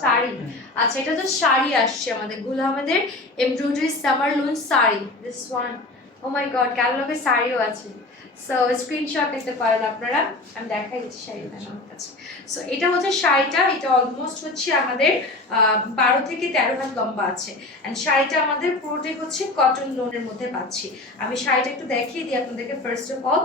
শাড়ি। আচ্ছা, এটা তো শাড়ি আসছে আমাদের গুল আহমেদের embroidery summer lawn sari. This one, oh my god, ক্যাটালগে শাড়িও আছে। সো স্ক্রিনশট নিতে পারেন আপনারা, আমি দেখাই দিচ্ছি শাড়িটা আমার কাছে। সো এটা হচ্ছে শাড়িটা, এটা অলমোস্ট হচ্ছে আমাদের 12 থেকে 13 হাত লম্বা আছে। এন্ড শাড়িটা আমাদের পুরোটাই হচ্ছে কটন লোনের মধ্যে পাচ্ছি। আমি শাড়িটা একটু দেখিয়ে দিই আপনাদেরকে। ফার্স্ট অফ অল,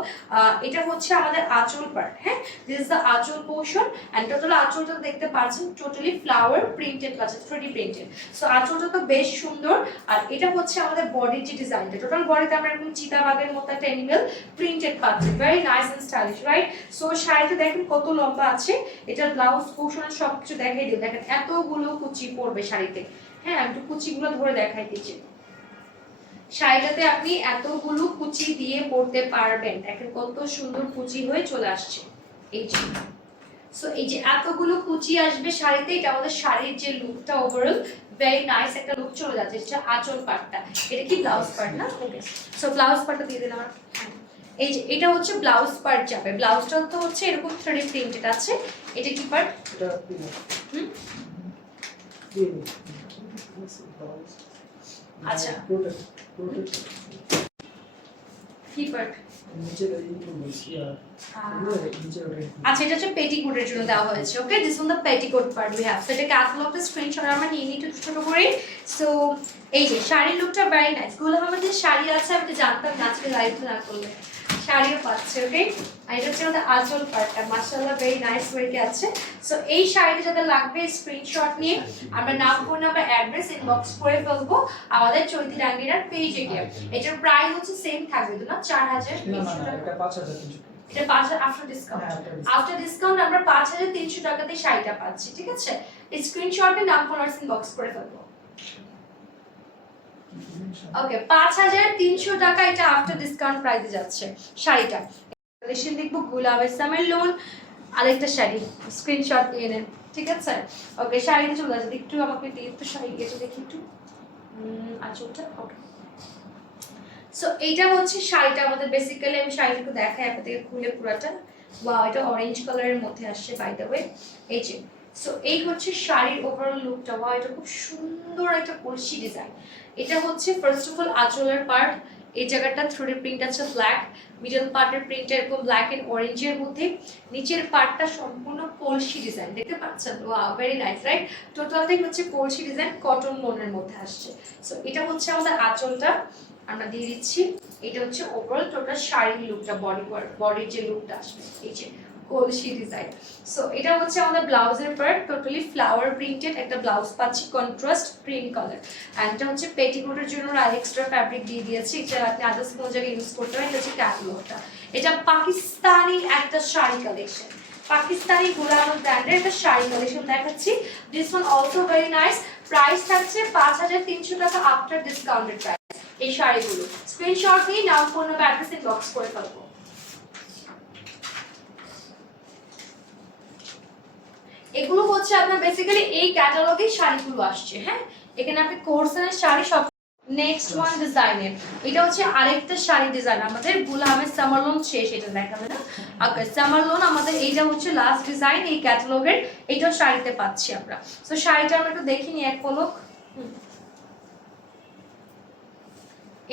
এটা হচ্ছে আমাদের আঁচল পার্ট। হ্যাঁ, দিস ইজ দ্য আঁচল পোর্শন। এন্ড টোটাল আঁচলটা দেখতে পাচ্ছেন টোটালি ফ্লাওয়ার প্রিন্টেড আছে, 3D প্রিন্টেড। সো আঁচলটা তো বেশ সুন্দর। আর এটা হচ্ছে আমাদের বডির যে ডিজাইনটা, টোটাল বডিতে আমরা এরকম চিতাবাঘের মতো একটা অ্যানিমেল প্রিন্টেড পাচ্ছি, very nice and stylish, right? So শাড়িটা দেখেন কত লম্বা আছে। এটা ব্লাউজ পোর্শনের সবকিছু দেখাই দিই। দেখেন এতগুলো কুচি পড়বে শাড়িতে। হ্যাঁ, আমি একটু কুচিগুলো ধরে দেখাই দিচ্ছি। শাড়িটাতে আপনি এতগুলো কুচি দিয়ে পরতে পারবেন। দেখেন কত সুন্দর কুচি হয়ে চলে আসছে এই যে। সো এই যে এতগুলো কুচি আসবে শাড়িতে, এটা আমাদের শাড়ির যে লুকটা ওভারঅল ভেরি নাইস একটা লুক চলে যাচ্ছে। এটা আঁচল পার্টটা, এটা কি ব্লাউজ পার্ট না? ওকে, সো ব্লাউজ পার্টটা দিয়ে দিলাম আমার। এই যে এটা হচ্ছে ব্লাউজ পার্ট যাবে। ব্লাউজটা তো হচ্ছে এরকম 3D প্রিন্টেড আছে। এটা কি পার্ট? এটা আচ্ছা, কি পার্ট? আচ্ছা, এটা হচ্ছে পেটিকোটের জন্য দেওয়া হয়েছে। Okay, this one the petticoat part we have. So এটা ক্যাটালগটা স্ক্রিনশট আমরা নিয়ে নিই একটু ছোট করে। সো এই যে শাড়ির লুকটা ভেরি নাইস। গুলো আমাদের শাড়ি আছে, আমি তো জানতাম না আজকে লাইভ না করলে শাড়িও পাচ্ছে। ওকে, আর এটা হচ্ছে আমাদের আঁচল পার্টটা, মাশাআল্লাহ ভেরি নাইস ওয়েতে আছে। সো এই শাড়িটা যাদের লাগবে স্ক্রিনশট নিয়ে আমরা নাম, ফোন নাম্বার, অ্যাড্রেস ইনবক্স করে ফেলবো আমাদের চৈতি রাঙ্গিরার পেজে গিয়ে। এটার প্রাইস হচ্ছে সেম থাকবে তো না? 4300 টাকা। এটা 5300 এটা 5000 আফটার ডিসকাউন্ট। আফটার ডিসকাউন্ট আমরা 5300 টাকাতে শাড়িটা পাচ্ছি। ঠিক আছে, স্ক্রিনশটে নাম, ফোন আর ইনবক্স করে ফেলবো। ওকে, 5300 টাকা এটা আফটার ডিসকাউন্ট প্রাইসে যাচ্ছে শাড়িটা। কালেকশন দেখবো গুলাবের সামের লোন, আরেকটা শাড়ি স্ক্রিনশট নিয়ে নেন। ঠিক আছে, ওকে, শাড়িতে চলে আসবে। একটু আমাকে একটু শাড়ি এটা দেখি একটু। আঁচলটা ওকে। সো এইটা হচ্ছে শাড়িটা আমাদের। বেসিক্যালি আমি শাড়িটা একটু দেখাই আপনাদেরকে খুলে পুরাটা। ওয়াও, এটা অরেঞ্জ কালারের মধ্যে আসছে বাই দ্য ওয়ে। এই যে, সো এই হচ্ছে শাড়ির ওভারঅল লুকটা। ওয়াও, এটা খুব সুন্দর একটা কলসি ডিজাইন। এটা হচ্ছে ফার্স্ট অফ অল আঁচলের পার্ট। এই জায়গাটা 3D প্রিন্ট আছে ব্ল্যাক, মিডল পার্টের প্রিন্টটা এরকম ব্ল্যাক এন্ড অরেঞ্জের মধ্যে, নিচের পার্টটা সম্পূর্ণ কলসি ডিজাইন। দেখতে পাচ্ছেন? Wow, very nice, right? টোটালটাই হচ্ছে কলসি ডিজাইন, কটন লোনের মধ্যে আসছে। সো এটা হচ্ছে আমাদের আঁচলটা, আমরা দিয়ে দিচ্ছি। এটা হচ্ছে ওভারঅল টোটাল শাড়ির লুকটা, বডির যে লুকটা আসবে এই যে কলসি ডিজাইন। সো এটা হচ্ছে আমাদের ব্লাউজের পার্ট, টোটালি ফ্লাওয়ার প্রিন্টেড একটা ব্লাউজ পাচ্ছি, কন্ট্রাস্ট ক্রিম কালার। এন্ড এটা হচ্ছে পেটিকোটের জন্য আর এক্সট্রা ফ্যাব্রিক দিয়ে দিয়েছি, এটা আপনি আদার্স কোনো জায়গায় ইউজ করতে পারেন। এটা হচ্ছে ক্যাটালগটা। এটা পাকিস্তানি একটা শাড়ি কালেকশন, পাকিস্তানি গুলানো ব্র্যান্ডের একটা শাড়ি কালেকশন দেখাচ্ছি। This one also very nice. Price থাকছে 5300 টাকা আফটার ডিসকাউন্টেড প্রাইস এই শাড়িগুলো। স্ক্রিনশট নিয়ে নাম, ফোন নাম্বার, অ্যাড্রেস ইনবক্স করে ফেলবো। এগুলো হচ্ছে আপনার বেসিক্যালি এই ক্যাটালগে শাড়িগুলো আসছে। হ্যাঁ, এখানে আপনি কোর্সের শাড়ি সব। নেক্সট ওয়ান ডিজাইনের, এটা হচ্ছে আরেকটা শাড়ি ডিজাইন আমাদের। গুলামের সামার লোন শেষ, এটা দেখাবে না? ওকে, সামার লোন আমাদের এইটা হচ্ছে লাস্ট ডিজাইন এই ক্যাটালগের। এইটাও শাড়িতে পাচ্ছি আমরা। সো শাড়িটা আমরা একটু দেখিনি এক পলক।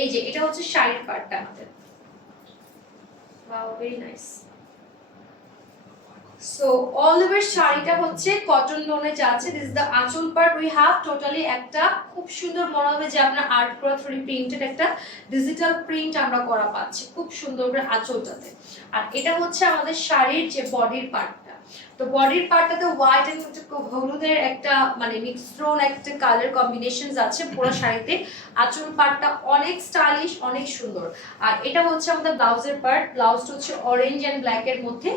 এই যে এটা হচ্ছে শাড়ির পার্টটা আমাদের। Wow, very nice. So all over শাড়িটা হচ্ছে কটন লোনে যাচ্ছে। দিস ইজ দ্য আঁচল পার্ট উই হ্যাভ। টোটালি একটা খুব সুন্দর মনে হবে যে আপনার আর্ট করা 3D প্রিন্টেড একটা ডিজিটাল প্রিন্ট আমরা করা পাচ্ছি খুব সুন্দর করে আঁচলটাতে। আর এটা হচ্ছে আমাদের শাড়ির যে বডির পার্টটা। তো বডির পার্টটাতে হোয়াইট এন্ড হলুদের একটা মানে মিক্সড একটা কালার কম্বিনেশন আছে পুরো শাড়িতে। আঁচল পার্টটা অনেক স্টাইলিশ, অনেক সুন্দর। আর এটা হচ্ছে আমাদের ব্লাউজের পার্ট। ব্লাউজটা হচ্ছে অরেঞ্জ এন্ড ব্ল্যাক এর মধ্যে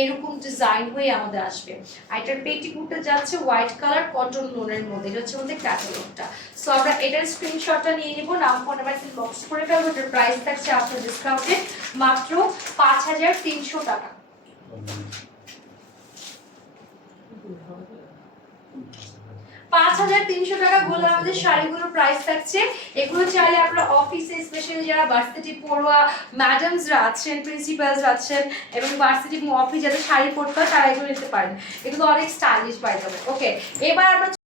এরকম ডিজাইন হয়ে আমাদের আসবে। আর এটার পেটিকোটটা যাচ্ছে হোয়াইট কালার কটন লোনের মধ্যে। এটা হচ্ছে আমাদের ক্যাটালগটা। সো আমরা এটার স্ক্রিনশটটা নিয়ে নিব, নাম, ফোন নাম্বার ইনবক্স করে ফেলবো। এটার প্রাইস থাকছে আফটার ডিসকাউন্টে মাত্র 5300 টাকা। 5300 টাকা গুলো আমাদের শাড়িগুলোর প্রাইস থাকছে। এগুলো চাইলে আপনারা অফিসে স্পেশালি যারা ভার্সিটি পড়ুয়া ম্যাডামসরা আছেন, প্রিন্সিপালসরা আছেন এবং ভার্সিটি অফিস যাদের শাড়ি পরতে হয় তারা এগুলো নিতে পারেন। এগুলো অনেক স্টাইলিশ বাই দ্য ওয়ে। ওকে, এবার আমরা